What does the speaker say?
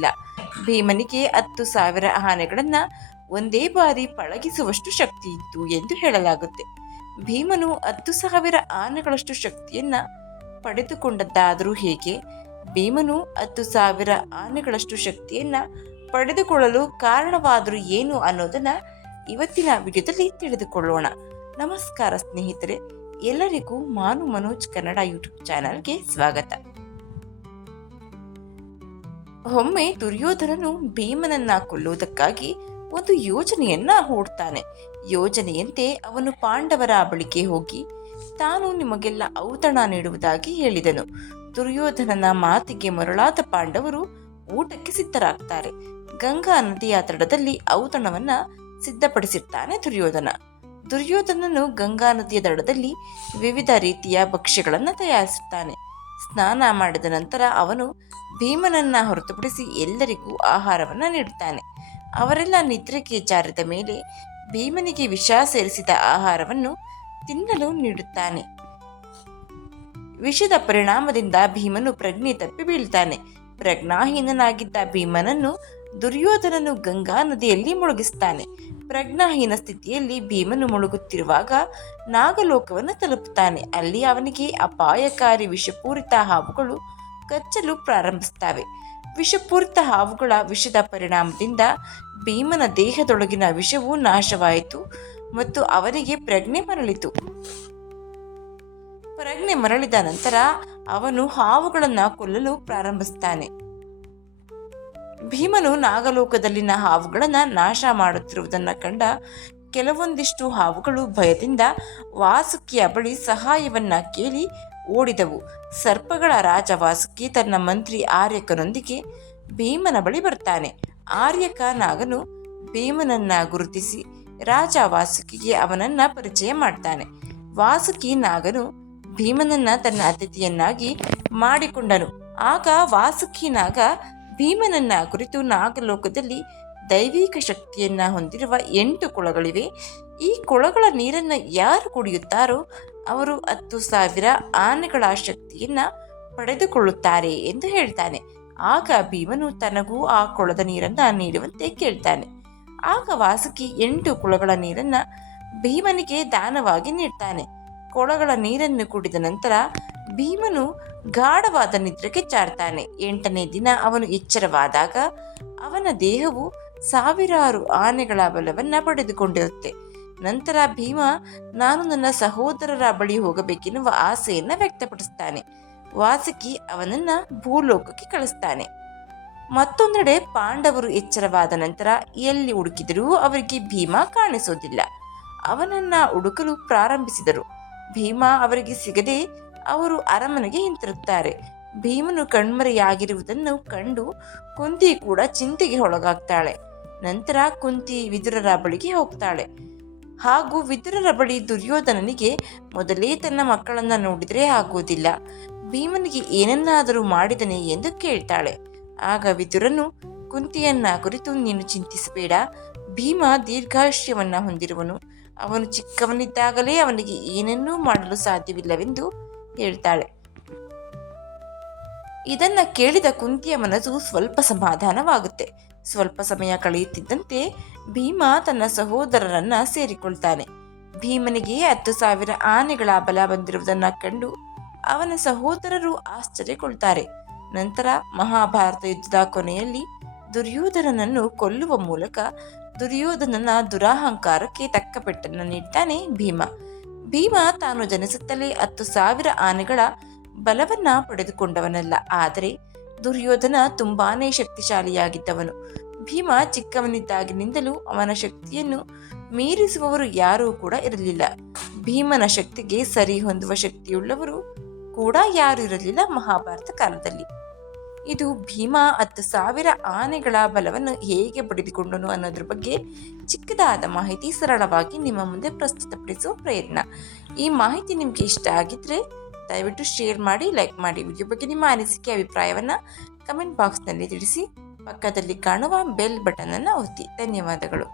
ಇರಲಿಲ್ಲ. ಭೀಮನಿಗೆ 10,000 ಆನೆಗಳನ್ನು ಒಂದೇ ಬಾರಿ ಪಳಗಿಸುವಷ್ಟು ಶಕ್ತಿ ಇತ್ತು ಎಂದು ಹೇಳಲಾಗುತ್ತೆ. ಭೀಮನು 10,000 ಆನೆಗಳಷ್ಟು ಶಕ್ತಿಯನ್ನ ಪಡೆದುಕೊಂಡದ್ದಾದರೂ ಹೇಗೆ? ಭೀಮನು 10,000 ಆನೆಗಳಷ್ಟು ಶಕ್ತಿಯನ್ನ ಪಡೆದುಕೊಳ್ಳಲು ಕಾರಣವಾದರೂ ಏನು ಅನ್ನೋದನ್ನ ಇವತ್ತಿನ ವಿಡಿಯೋದಲ್ಲಿ ತಿಳಿದುಕೊಳ್ಳೋಣ. ನಮಸ್ಕಾರ ಸ್ನೇಹಿತರೆ, ಎಲ್ಲರಿಗೂ ಮಾನು ಮನೋಜ್ ಕನ್ನಡ ಯೂಟ್ಯೂಬ್ ಚಾನಲ್ಗೆ ಸ್ವಾಗತ. ಒಮ್ಮೆ ದುರ್ಯೋಧನನು ಭೀಮನನ್ನ ಕೊಲ್ಲುವುದಕ್ಕಾಗಿ ಒಂದು ಯೋಜನೆಯನ್ನ ಹೂಡ್ತಾನೆ. ಯೋಜನೆಯಂತೆ ಅವನು ಪಾಂಡವರ ಬಳಿಗೆ ಹೋಗಿ ತಾನು ನಿಮಗೆಲ್ಲ ಔತಣ ನೀಡುವುದಾಗಿ ಹೇಳಿದನು. ದುರ್ಯೋಧನನ ಮಾತಿಗೆ ಮರುಳಾದ ಪಾಂಡವರು ಊಟಕ್ಕೆ ಸಿದ್ಧರಾಗ್ತಾರೆ. ಗಂಗಾ ನದಿಯ ದಡದಲ್ಲಿ ಔತಣವನ್ನ ಸಿದ್ಧಪಡಿಸಿರ್ತಾನೆ ದುರ್ಯೋಧನನು ಗಂಗಾ ನದಿಯ ದಡದಲ್ಲಿ ವಿವಿಧ ರೀತಿಯ ಭಕ್ಷ್ಯಗಳನ್ನು ತಯಾರಿಸುತ್ತಾನೆ. ಸ್ನಾನ ಮಾಡಿದ ನಂತರ ಅವನು ಭೀಮನನ್ನ ಹೊರತುಪಡಿಸಿ ಎಲ್ಲರಿಗೂ ಆಹಾರವನ್ನ ನೀಡುತ್ತಾನೆ. ಅವರೆಲ್ಲ ನಿದ್ರೆಗೆ ಜಾರಿದ ಮೇಲೆ ಭೀಮನಿಗೆ ವಿಷ ಸೇರಿಸಿದ ಆಹಾರವನ್ನು ತಿನ್ನಲು ನೀಡುತ್ತಾನೆ. ವಿಷದ ಪರಿಣಾಮದಿಂದ ಭೀಮನು ಪ್ರಜ್ಞೆ ತಪ್ಪಿ ಬೀಳ್ತಾನೆ. ಪ್ರಜ್ಞಾಹೀನನಾಗಿದ್ದ ಭೀಮನನ್ನು ದುರ್ಯೋಧನನು ಗಂಗಾ ನದಿಯಲ್ಲಿ ಮುಳುಗಿಸ್ತಾನೆ. ಪ್ರಜ್ಞಾಹೀನ ಸ್ಥಿತಿಯಲ್ಲಿ ಭೀಮನು ಮುಳುಗುತ್ತಿರುವಾಗ ನಾಗಲೋಕವನ್ನು ತಲುಪುತ್ತಾನೆ. ಅಲ್ಲಿ ಅವನಿಗೆ ಅಪಾಯಕಾರಿ ವಿಷಪೂರಿತ ಹಾವುಗಳು ಕಚ್ಚಲು ಪ್ರಾರಂಭಿಸುತ್ತವೆ. ವಿಷಪೂರಿತ ಹಾವುಗಳ ವಿಷದ ಪರಿಣಾಮದಿಂದ ಭೀಮನ ದೇಹದೊಳಗಿನ ವಿಷವು ನಾಶವಾಯಿತು ಮತ್ತು ಅವನಿಗೆ ಪ್ರಜ್ಞೆ ಮರಳಿತು. ಪ್ರಜ್ಞೆ ಮರಳಿದ ನಂತರ ಅವನು ಹಾವುಗಳನ್ನು ಕೊಲ್ಲಲು ಪ್ರಾರಂಭಿಸುತ್ತಾನೆ. ಭೀಮನು ನಾಗಲೋಕದಲ್ಲಿನ ಹಾವುಗಳನ್ನು ನಾಶ ಮಾಡುತ್ತಿರುವುದನ್ನು ಕಂಡ ಕೆಲವೊಂದಿಷ್ಟು ಹಾವುಗಳು ಭಯದಿಂದ ವಾಸುಕಿಯ ಬಳಿ ಸಹಾಯವನ್ನ ಕೇಳಿ ಓಡಿದವು. ಸರ್ಪಗಳ ರಾಜ ವಾಸುಕಿ ತನ್ನ ಮಂತ್ರಿ ಆರ್ಯಕನೊಂದಿಗೆ ಭೀಮನ ಬಳಿ ಬರ್ತಾನೆ. ಆರ್ಯಕ ನಾಗನು ಭೀಮನನ್ನ ಗುರುತಿಸಿ ರಾಜ ವಾಸುಕಿಗೆ ಅವನನ್ನ ಪರಿಚಯ ಮಾಡ್ತಾನೆ. ವಾಸುಕಿ ನಾಗನು ಭೀಮನನ್ನ ತನ್ನ ಅತಿಥಿಯನ್ನಾಗಿ ಮಾಡಿಕೊಂಡನು. ಆಗ ವಾಸುಕಿ ನಾಗ ಭೀಮನನ್ನ ಕುರಿತು, ನಾಗಲೋಕದಲ್ಲಿ ದೈವಿಕ ಶಕ್ತಿಯನ್ನ ಹೊಂದಿರುವ 8 ಕೊಳಗಳಿವೆ. ಈ ಕೊಳಗಳ ನೀರನ್ನು ಯಾರು ಕುಡಿಯುತ್ತಾರೋ ಅವರು 10,000 ಆನೆಗಳ ಶಕ್ತಿಯನ್ನ ಪಡೆದುಕೊಳ್ಳುತ್ತಾರೆ ಎಂದು ಹೇಳ್ತಾನೆ. ಆಗ ಭೀಮನು ತನಗೂ ಆ ಕೊಳದ ನೀರನ್ನ ನೀಡುವಂತೆ ಕೇಳ್ತಾನೆ. ಆಗ ವಾಸುಕಿ 8 ಕೊಳಗಳ ನೀರನ್ನ ಭೀಮನಿಗೆ ದಾನವಾಗಿ ನೀಡ್ತಾನೆ. ಕೊಳಗಳ ನೀರನ್ನು ಕುಡಿದ ನಂತರ ಭೀಮನು ಗಾಢವಾದ ನಿದ್ರೆಗೆ ಜಾರ್ತಾನೆ. 8ನೇ ದಿನ ಅವನು ಎಚ್ಚರವಾದಾಗ ಅವನ ದೇಹವು ಸಾವಿರಾರು ಆನೆಗಳ ಬಲವನ್ನ ಪಡೆದುಕೊಂಡಿರುತ್ತೆ. ನಂತರ ಭೀಮ ನಾನು ನನ್ನ ಸಹೋದರರ ಬಳಿ ಹೋಗಬೇಕೆನ್ನುವ ಆಸೆಯನ್ನ ವ್ಯಕ್ತಪಡಿಸ್ತಾನೆ. ವಾಸುಕಿ ಅವನನ್ನ ಭೂಲೋಕಕ್ಕೆ ಕಳಿಸ್ತಾನೆ. ಮತ್ತೊಂದೆಡೆ ಪಾಂಡವರು ಎಚ್ಚರವಾದ ನಂತರ ಎಲ್ಲಿ ಹುಡುಕಿದರೂ ಅವರಿಗೆ ಭೀಮ ಕಾಣಿಸೋದಿಲ್ಲ. ಅವನನ್ನ ಹುಡುಕಲು ಪ್ರಾರಂಭಿಸಿದರು. ಭೀಮ ಅವರಿಗೆ ಸಿಗದೆ ಅವರು ಅರಮನೆಗೆ ಹಿಂತಿರುಗುತ್ತಾರೆ. ಭೀಮನು ಕಣ್ಮರೆಯಾಗಿರುವುದನ್ನು ಕಂಡು ಕುಂತಿ ಕೂಡ ಚಿಂತೆಗೆ ಒಳಗಾಗ್ತಾಳೆ. ನಂತರ ಕುಂತಿ ವಿದುರರ ಬಳಿಗೆ ಹೋಗ್ತಾಳೆ ಹಾಗೂ ವಿದುರರ ಬಳಿ ದುರ್ಯೋಧನನಿಗೆ ಮೊದಲೇ ತನ್ನ ಮಕ್ಕಳನ್ನ ನೋಡಿದ್ರೆ ಆಗುವುದಿಲ್ಲ, ಭೀಮನಿಗೆ ಏನನ್ನಾದರೂ ಮಾಡಿದನೆ ಎಂದು ಕೇಳ್ತಾಳೆ. ಆಗ ವಿದುರನು ಕುಂತಿಯನ್ನ ಕುರಿತು ನೀನು ಚಿಂತಿಸಬೇಡ, ಭೀಮ ದೀರ್ಘಾಯುಷ್ಯವನ್ನ ಹೊಂದಿರುವನು, ಅವನು ಚಿಕ್ಕವನಿದ್ದಾಗಲೇ ಅವನಿಗೆ ಏನನ್ನೂ ಮಾಡಲು ಸಾಧ್ಯವಿಲ್ಲವೆಂದು ಹೇಳ್ತಾಳೆ. ಇದನ್ನ ಕೇಳಿದ ಕುಂತಿಯ ಮನಸ್ಸು ಸ್ವಲ್ಪ ಸಮಾಧಾನವಾಗುತ್ತೆ. ಸ್ವಲ್ಪ ಸಮಯ ಕಳೆಯುತ್ತಿದ್ದಂತೆ ಭೀಮ ತನ್ನ ಸಹೋದರರನ್ನ ಸೇರಿಕೊಳ್ತಾನೆ. ಭೀಮನಿಗೆ 10,000 ಆನೆಗಳ ಬಲ ಬಂದಿರುವುದನ್ನ ಕಂಡು ಅವನ ಸಹೋದರರು ಆಶ್ಚರ್ಯಗೊಳ್ತಾರೆ. ನಂತರ ಮಹಾಭಾರತ ಯುದ್ಧದ ಕೊನೆಯಲ್ಲಿ ದುರ್ಯೋಧನನನ್ನು ಕೊಲ್ಲುವ ಮೂಲಕ ದುರ್ಯೋಧನನ ದುರಹಂಕಾರಕ್ಕೆ ತಕ್ಕ ಪೆಟ್ಟನ್ನು ನೀಡ್ತಾನೆ ಭೀಮ ತಾನು ಜನಿಸುತ್ತಲೇ 10,000 ಆನೆಗಳ ಬಲವನ್ನ ಪಡೆದುಕೊಂಡವನಲ್ಲ, ಆದರೆ ದುರ್ಯೋಧನ ತುಂಬಾನೇ ಶಕ್ತಿಶಾಲಿಯಾಗಿದ್ದವನು. ಭೀಮ ಚಿಕ್ಕವನಿದ್ದಾಗಿನಿಂದಲೂ ಅವನ ಶಕ್ತಿಯನ್ನು ಮೀರಿಸುವವರು ಯಾರೂ ಕೂಡ ಇರಲಿಲ್ಲ. ಭೀಮನ ಶಕ್ತಿಗೆ ಸರಿ ಹೊಂದುವ ಶಕ್ತಿಯುಳ್ಳವರು ಕೂಡ ಯಾರೂ ಇರಲಿಲ್ಲ ಮಹಾಭಾರತ ಕಾಲದಲ್ಲಿ. ಇದು ಭೀಮ 10,000 ಆನೆಗಳ ಬಲವನ್ನು ಹೇಗೆ ಪಡೆದುಕೊಂಡನು ಅನ್ನೋದ್ರ ಬಗ್ಗೆ ಚಿಕ್ಕದಾದ ಮಾಹಿತಿ ಸರಳವಾಗಿ ನಿಮ್ಮ ಮುಂದೆ ಪ್ರಸ್ತುತಪಡಿಸುವ ಪ್ರಯತ್ನ. ಈ ಮಾಹಿತಿ ನಿಮಗೆ ಇಷ್ಟ ಆಗಿದ್ರೆ ದಯವಿಟ್ಟು ಶೇರ್ ಮಾಡಿ, ಲೈಕ್ ಮಾಡಿ. ವಿಡಿಯೋ ಬಗ್ಗೆ ನಿಮ್ಮ ಅನಿಸಿಕೆ ಅಭಿಪ್ರಾಯವನ್ನ ಕಮೆಂಟ್ ಬಾಕ್ಸ್ನಲ್ಲಿ ತಿಳಿಸಿ. ಪಕ್ಕದಲ್ಲಿ ಕಾಣುವ ಬೆಲ್ ಬಟನ್ ಅನ್ನು ಒತ್ತಿ. ಧನ್ಯವಾದಗಳು.